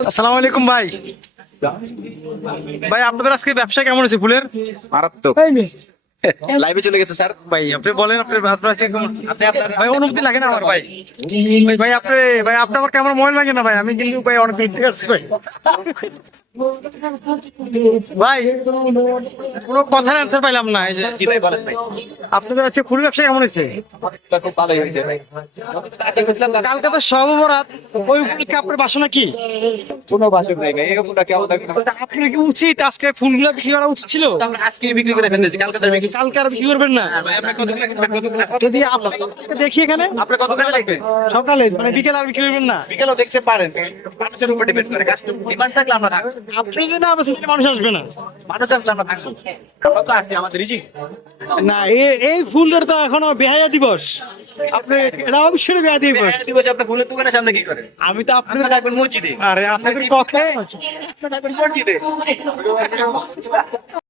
আসসালামু আলাইকুম ভাই। ভাই আপনাদের আজকে ব্যবসা কেমন আছে ফুলের? মারাত্মক। লাইভে চলে গেছে স্যার। ভাই আপনি বলেন আপনার ব্যবসা আছে কেমন? আপনি আপনার ভাই অনুমতি লাগে না আমার ভাই। ভাই, ভাই আপনি ভাই আপনার আমার কেমন মনে লাগে না ভাই? আমি কিন্তু ভাই অনেক দেখতে ভাই। ভাই কোনো কথার অ্যান্সার পাইলাম না আপনাদের হচ্ছে ফুল ব্যবসা কেমন হয়েছে? কালকে তো সর্বরাত ওই বাসনা কি? কোনো নেই ভাই আপনার উচিত আজকে ফুলগুলো বিক্রি করা উচিত ছিল? আজকে বিক্রি করে ফেলেছি কালকে বিক্রি কালকে আর বিক্রি করবেন না। করে যদি আপনাকে দেখি এখানে। আপনি কত সকালে মানে বিকেল আর বিক্রি করবেন না। বিকেলও দেখতে পারেন। মানুষের উপর ডিপেন্ড করে কাস্টমার ডিমান্ড থাকলে আমরা থাকব। আপনি যদি না বেছেন মানুষ আসবে না। মানুষ আসবে আমরা থাকব। আমরা তো আমাদের রিজিক না এই ফুলের তো এখনও বেহায়া দিবস। আপনি এটা অবশ্যই বেহায়া দিবস। দিবস আপনি ফুলের দোকানের সামনে কি করেন? আমি তো আপনি থাকবেন মসজিদে। আরে আপনাদের কথা আপনি থাকবেন মসজিদে।